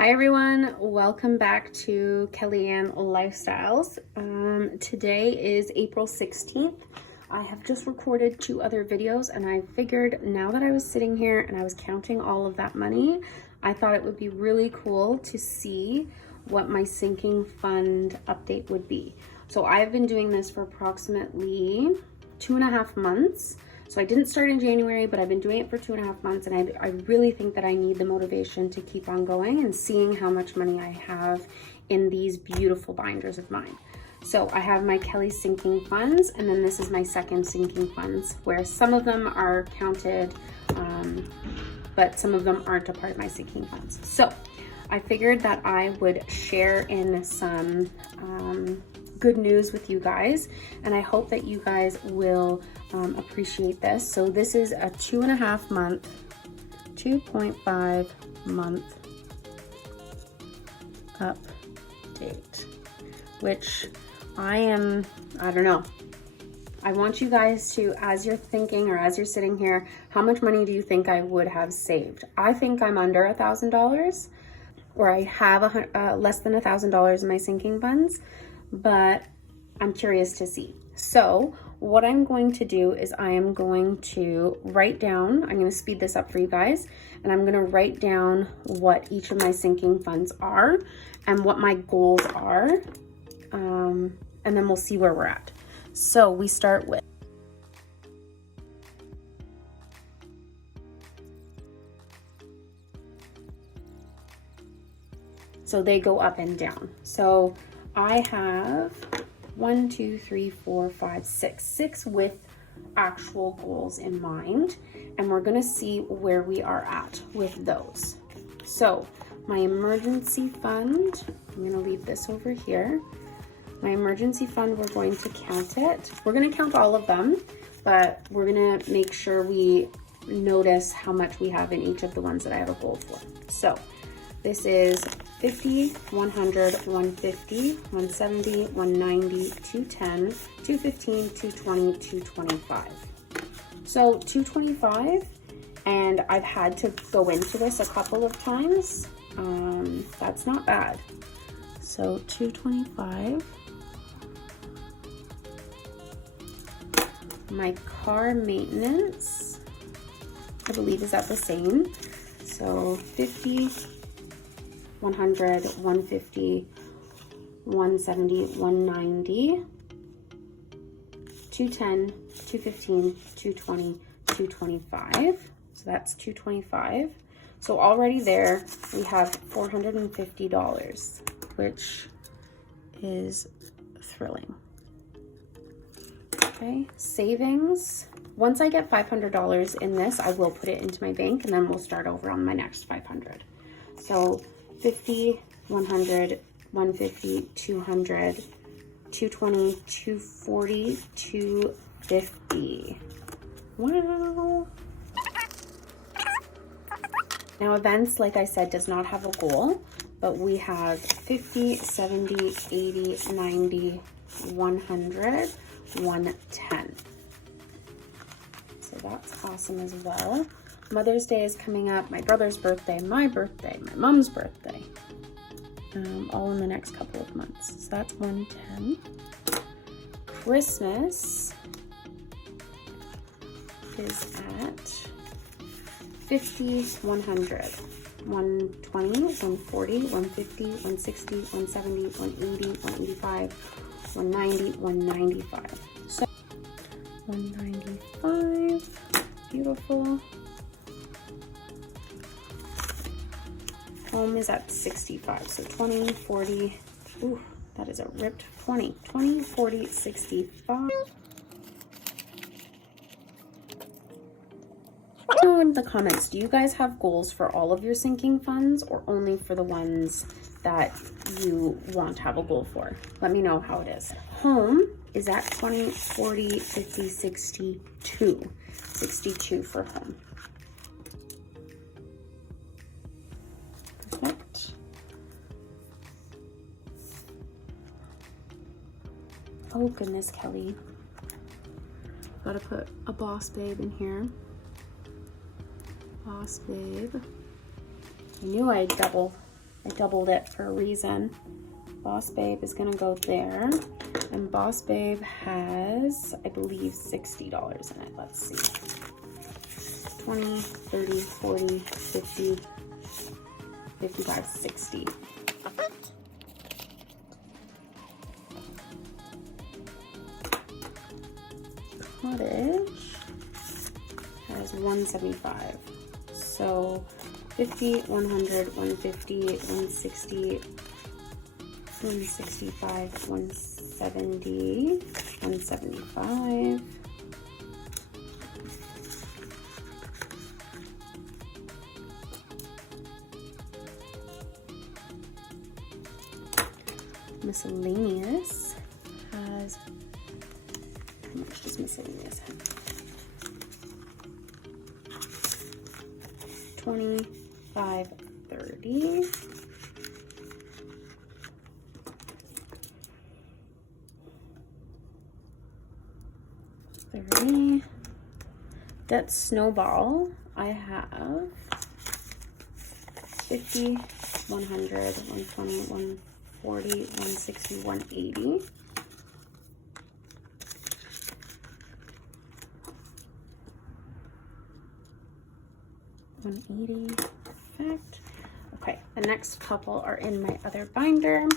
Hi everyone, welcome back to Kellyanne Lifestyles. Today is April 16th. I have just recorded 2 other videos and I figured now that I was sitting here and I was counting all of that money, I thought it would be really cool to see what my sinking fund update would be. So I've been doing this for approximately 2.5 months. So I didn't start in January, but I've been doing it for 2.5 months, and I really think that I need the motivation to keep on going and seeing how much money I have in these beautiful binders of mine. So I have my Kelly sinking funds, and then this is my second sinking funds, where some of them are counted, but some of them aren't a part of my sinking funds. So I figured that I would share in some good news with you guys, and I hope that you guys will appreciate this. So this is a 2.5 month, 2.5 month update, which I don't know. I want you guys to, as you're thinking or as you're sitting here, how much money do you think I would have saved? I think I'm under $1,000, or I have less than $1,000 in my sinking funds, but I'm curious to see. So what I'm going to do is I am going to write down, I'm going to speed this up for you guys, and I'm going to write down what each of my sinking funds are and what my goals are, and then we'll see where we're at. So we start with so they go up and down. So I have 1, 2, 3, 4, 5, 6 with actual goals in mind, and we're gonna see where we are at with those. So my emergency fund, I'm gonna leave this over here. My emergency fund, we're going to count it. We're gonna count all of them, but we're gonna make sure we notice how much we have in each of the ones that I have a goal for. So this is 50, 100, 150, 170, 190, 210, 215, 220, 225. So 225, and I've had to go into this a couple of times. That's not bad. So 225. My car maintenance, I believe, is at the same. So 50, 100, 150, 170, 190, 210, 215, 220, 225. So that's 225. So already there we have $450, which is thrilling. Okay, savings. Once I get $500 in this, I will put it into my bank, and then we'll start over on my next 500. So 50, 100, 150, 200, 220, 240, 250. Wow. Now events, like I said, does not have a goal, but we have 50, 70, 80, 90, 100, 110. So that's awesome as well. Mother's Day is coming up, my brother's birthday, my mom's birthday, all in the next couple of months. So that's 110. Christmas is at 50, 100, 120, 140, 150, 160, 170, 180, 185, 190, 195. So 195, beautiful. Home is at 65, so 20, 40, ooh, that is a ripped 20, 40, 65. Let me know in the comments, do you guys have goals for all of your sinking funds or only for the ones that you want to have a goal for? Let me know how it is. Home is at 20, 40, 50, 62. 62 for home. Perfect. Oh goodness, Kelly. Gotta put a Boss Babe in here. Boss Babe. I knew I'd double I doubled it for a reason. Boss Babe is gonna go there. And Boss Babe has, I believe, $60 in it. Let's see. 20, 30, 40, 50, 55, 60. Cottage has 175. So 50, 100, 150, 160, 165, 170, 175. Miscellaneous has, how much does miscellaneous have? 25, 30. That Snowball, I have 50, 100, 120, 140, 160, 180. Perfect. Okay, the next couple are in my other binder.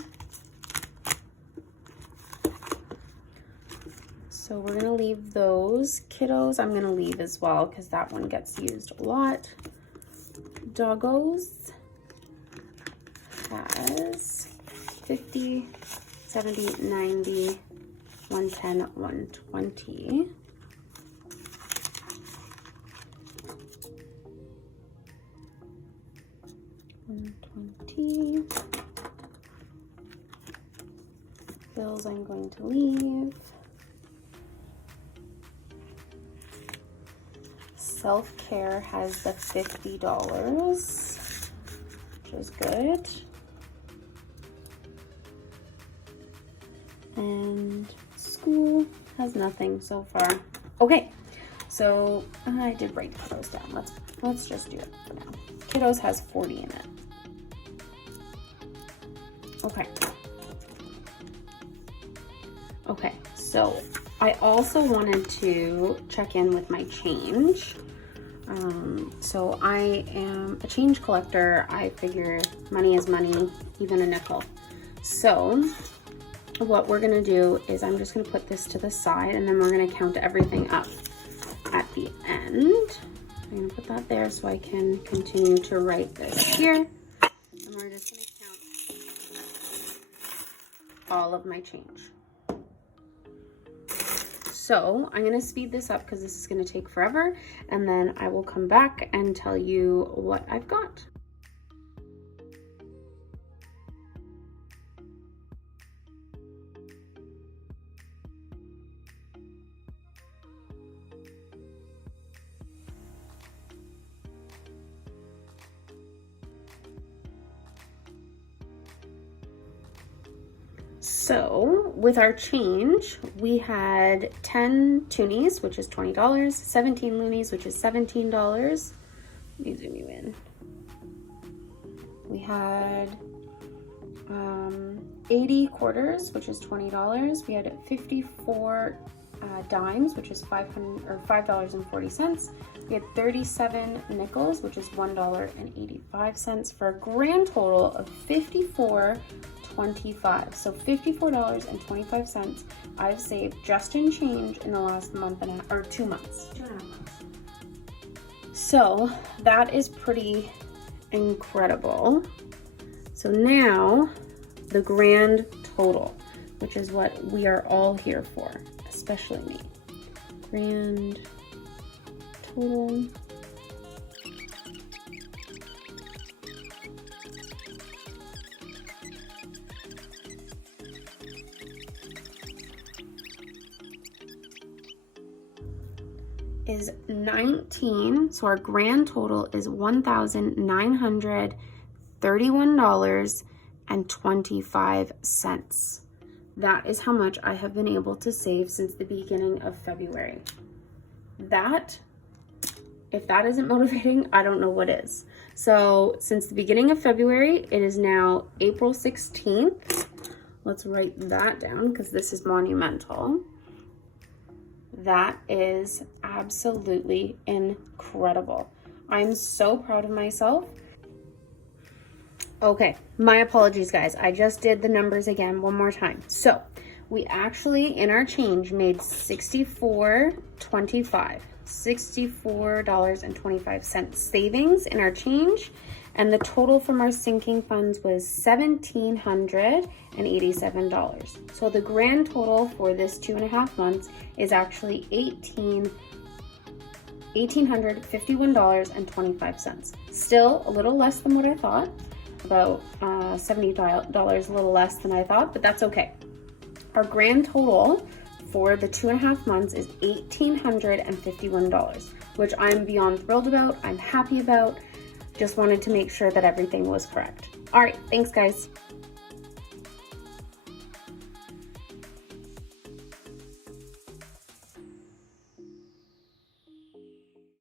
So we're gonna leave those. Kiddos, I'm gonna leave as well because that one gets used a lot. Doggos has 50, 70, 90, 110, 120. Bills I'm going to leave. Self-care has the $50, which is good. And school has nothing so far. Okay, so I did write kiddos down. Let's just do it for now. Kiddos has 40 in it. Okay, so I also wanted to check in with my change. So I am a change collector. I figure money is money, even a nickel. So what we're gonna do is I'm just gonna put this to the side and then we're gonna count everything up at the end. I'm gonna put that there so I can continue to write this here. And we're just gonna count all of my change. So I'm gonna speed this up because this is gonna take forever, and then I will come back and tell you what I've got. So with our change, we had 10 toonies, which is $20, 17 loonies, which is $17. Let me zoom you in. We had 80 quarters, which is $20. We had 54 dimes, which is $5.40. We had 37 nickels, which is $1.85, for a grand total of $54.25. So $54.25 I've saved just in change in the last month and a half, or 2 months. 2.5 months. So that is pretty incredible. So now the grand total, which is what we are all here for, especially me. Grand total. Is 19, so our grand total is $1,931.25. That is how much I have been able to save since the beginning of February. That If that isn't motivating, I don't know what is. So since the beginning of February, it is now April 16th. Let's write that down because this is monumental. That is absolutely incredible. I'm so proud of myself. Okay, my apologies, guys. I just did the numbers again one more time. So we actually, in our change, made $64.25 savings in our change, and the total from our sinking funds was $1,787. So the grand total for this 2.5 months is actually $1,851.25. Still a little less than what I thought, about $70 a little less than I thought, but that's okay. Our grand total for the 2.5 months is $1,851, which I'm beyond thrilled about. I'm happy about. Just wanted to make sure that everything was correct. All right, thanks guys.